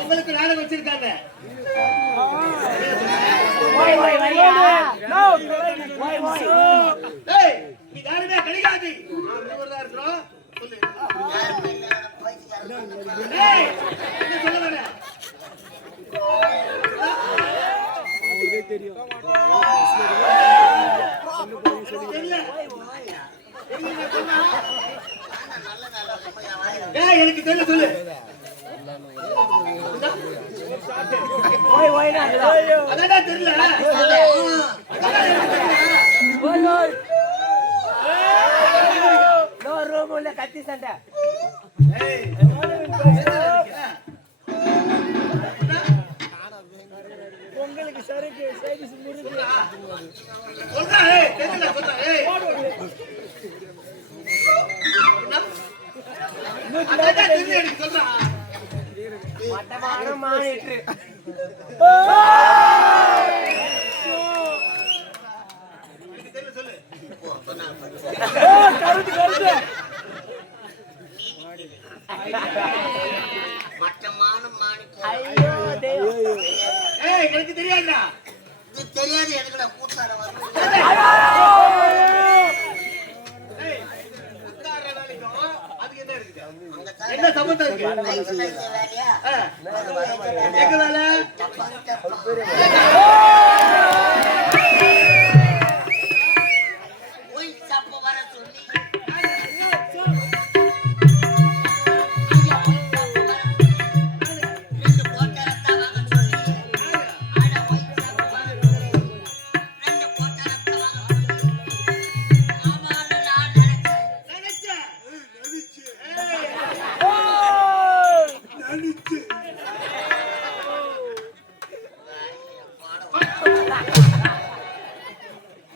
உங்களுக்கு நாடகம் வச்சிருக்காங்க. நீ யாருமே கிடைக்காது. இருக்கிறோம் தெரியும். எனக்கு தெரியல சொல்லு. அதான் தெரியல. கத்தி சண்டை உங்களுக்கு சருக்கு சைடிஸ் முறுக்கு சொல்றா. தெரியல சொல்றா. அதான் தெரியல எனக்கு சொல்றா. மட்டமான மானிட்டர் எனக்கு தெரியல சொல்லு. கருத்து கருத்து மட்டமான மானிட்டர். ஐயோ தேவ். ஏய் எனக்கு தெரியாதா? இது தெரியாது எனக்குடா கூட்டார வந்து. ஏய் கூட்டார வேலைக்கும் அதுக்கு என்ன இருக்கு? என்ன சம்பந்தம் இருக்கு? வேலையா? எங்க வேலை?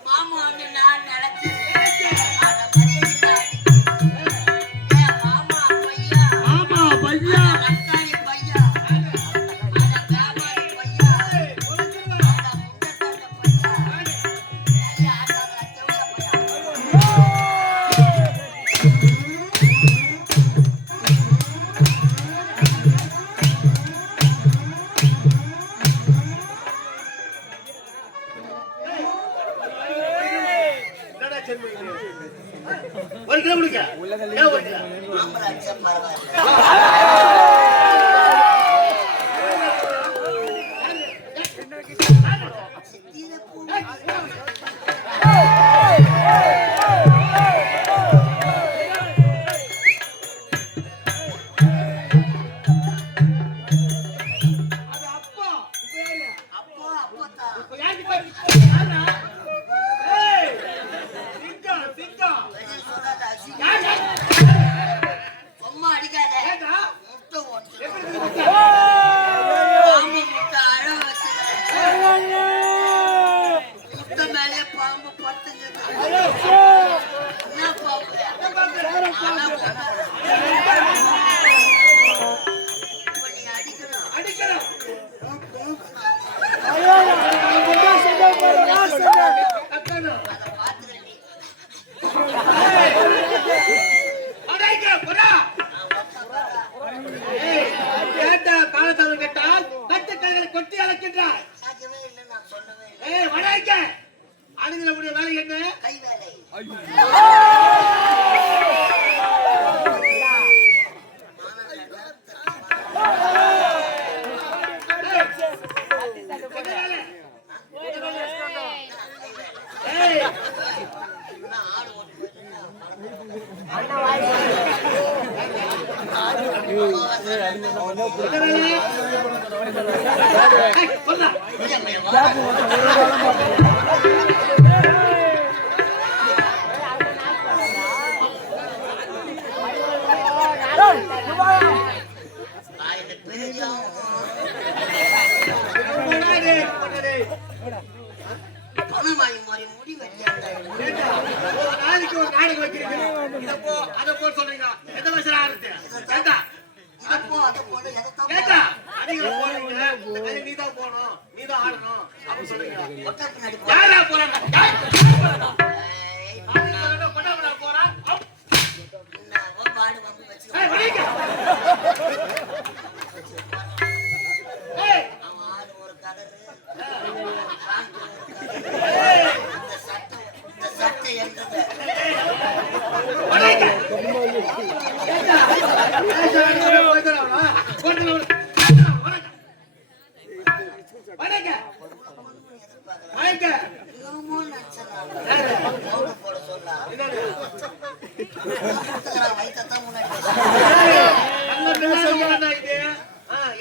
மாமான்னு நான் நினைச்சேன். ஒரு கிலோ கொடுங்க. கொட்டி அழைக்கின்றார். அணுகிறக்கூடிய வேலை என்ன? கை வேலை. நீதான் போனோம், நீதான் ஆடணும் அப்படின்னு சொல்றீங்க. யாரா போறாங்க? போறான்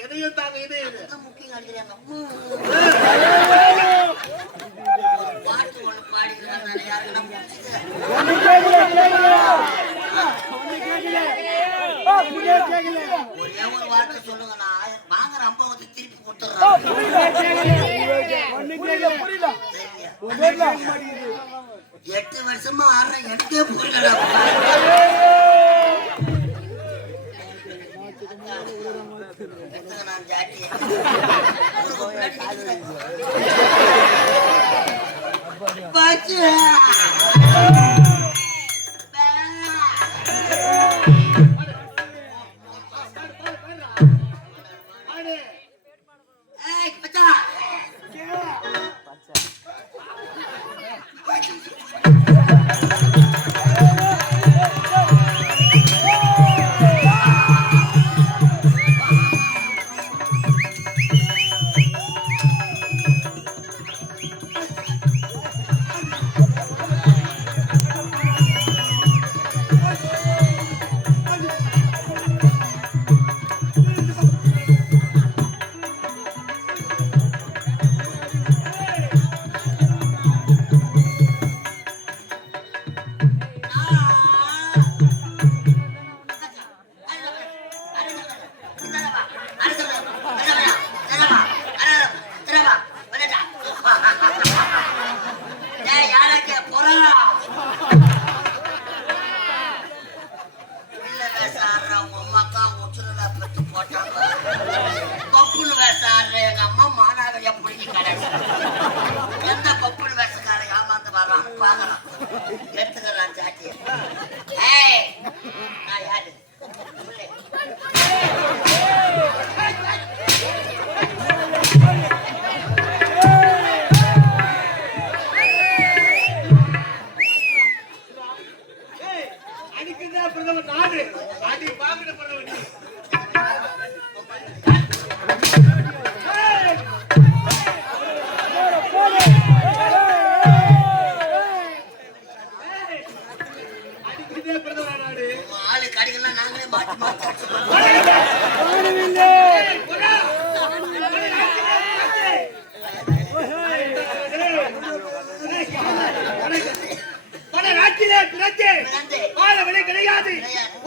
எதையும் தாங்க இது முக்கியம் அடிக்கிறாங்க. பாட்டு ஒண்ணு பாடிக்கிறாங்க. ஒரே ஒரு வார்த்தை சொல்லுங்க, நான் வாங்குற அம்பவத்தை திருப்பி கொடுத்துறேன். 8 வருஷமா ஆடுறேன், எனக்கே புரியல. நான் ஜாட்டி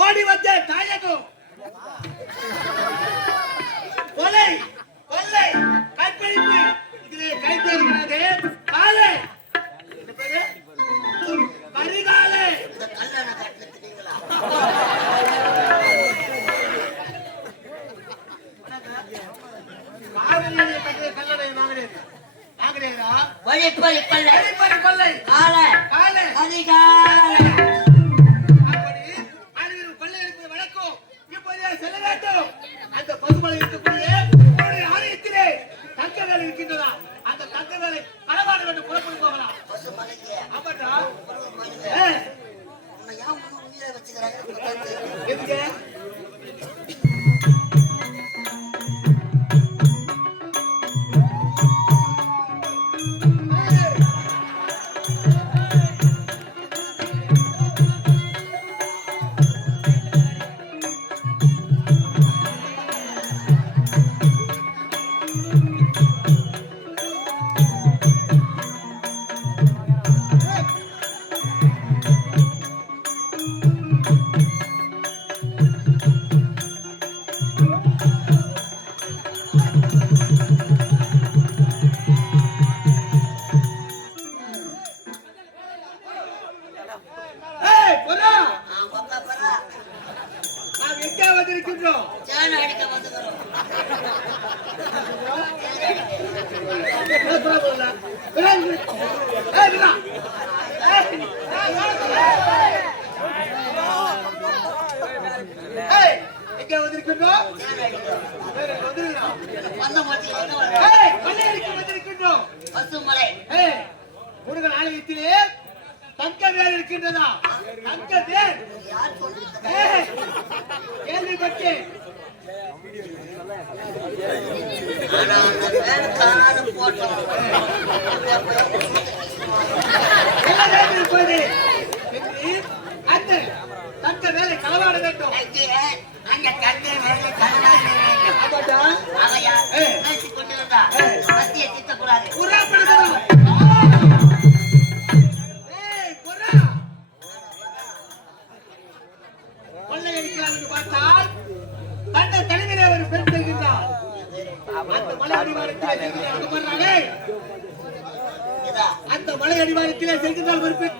ஓடி வந்த தாயகம் கொலை கொள்ளை கற்பழிப்பு இதிலே கைப்பற்றுகிறது காலை பரிகாலை இந்த கல்லண காட்டுல தெரியுங்களா வழிப்பறி கொள்ளை காலை காலை அதிகாலை செல்ல வேண்டும். அந்த பசுமலை இருக்கக்கூடிய ஆலயத்திலே தங்க வேலை இருக்கின்றதா? அந்த தங்க வேலை களவாட வேண்டும். புறப்பட்டு போகலாம். பசுமலைக்கு ஆமாடா. உன்னை ஏன் உயிரை வச்சுக்கிறாங்க? எதுக்கு? முருகன் ஆலயத்திலே தங்க வேல் இருக்கின்றதா? தங்க வேல் கேள்விப்பட்டேன். தங்க வேலை களவாட வேண்டும். கொள்ளையடிக்கிறார் என்று பார்த்தால் தன்னை தலைமையிலே ஒரு பெண் செல்கின்றார். அந்த மலை அடிவாரத்திலே செல்கின்றால் ஒரு பெண்.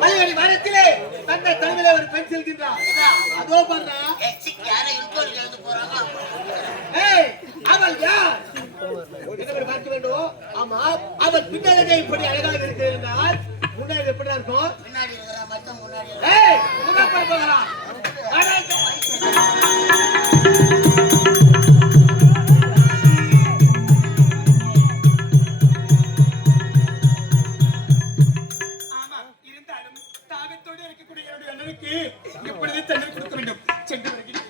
மலையடி வாரத்திலே தன்னை தலைமையிலே ஒரு பெண் செல்கின்றார். அதோ பாருங்க அவள் யார் என்று பார்க்க வேண்டும். ஆமா, அவள் பின்னழகே இப்படி அழகாக இருக்கிறார். முன்னாடி எப்படி இருக்கும்? முன்னாடி போகலாம். எப்பொழுது தண்ணீர் கொடுக்க வேண்டும். சென்று வருகிறேன்.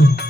போகலாம்